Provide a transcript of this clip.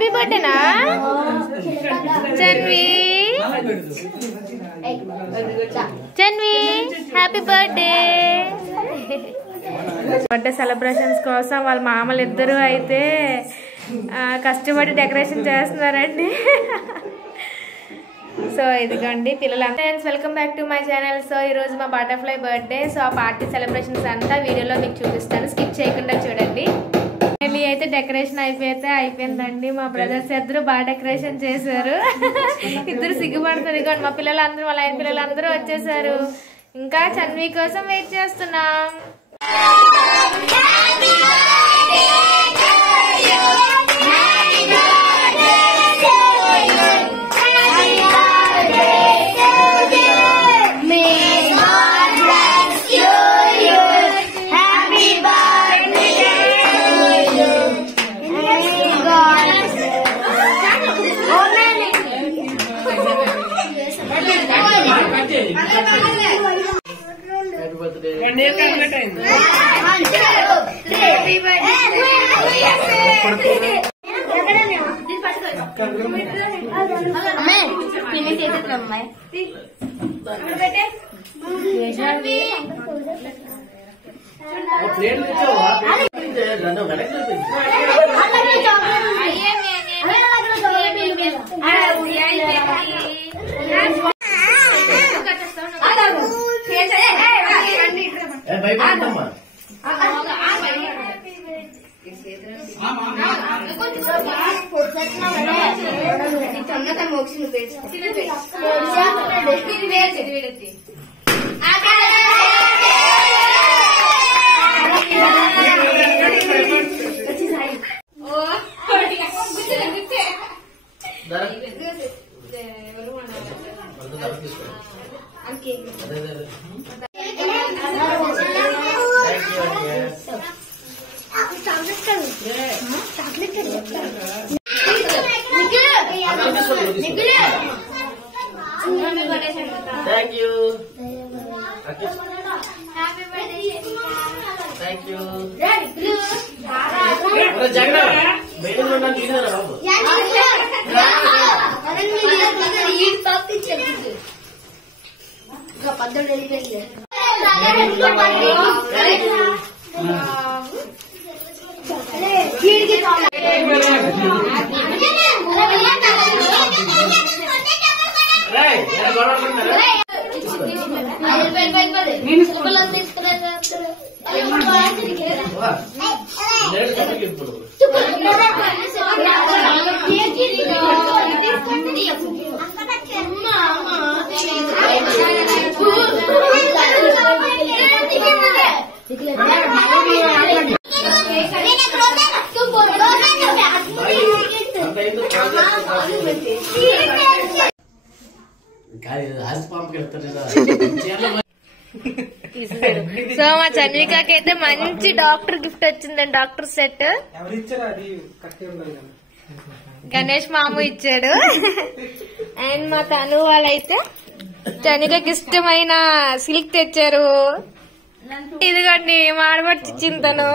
Happy బర్త్డేనా Chanvi Chanvi happy birthday birthday celebrations కోసం వాళ్ళ మామలు ఇద్దరు అయితే కష్టపడి డెకరేషన్ చేస్తున్నారండి. సో ఇదిగోండి పిల్లలంతా welcome back to my channel. So ఈరోజు మా బటర్ఫ్లై బర్త్డే. సో ఆ పార్టీ సెలబ్రేషన్స్ అంతా వీడియోలో మీకు చూపిస్తాను, స్కిప్ చేయకుండా చూడండి. అయితే డెకరేషన్ అయిపోయిందండి. మా బ్రదర్స్ ఇద్దరు బాగా డెకరేషన్ చేశారు. ఇద్దరు సిగ్గుపడుతుంది కూడా. మా పిల్లలందరూ వాళ్ళ ఆయన పిల్లలందరూ వచ్చేసారు. ఇంకా చన్వి కోసం వెయిట్ చేస్తున్నాం. Thank you. Thank you. Jangan. Belum nonton di sana kamu. So మా చన్వికకి అయితే మంచి డాక్టర్ గిఫ్ట్ వచ్చిందండి. డాక్టర్ సెట్ గణేష్ మాము ఇచ్చాడు. అండ్ మా తను వాళ్ళైతే చన్వికకి ఇష్టమైన సిల్క్ తెచ్చారు. ఇదిగోండి మాడబట్టి ఇచ్చింది తను.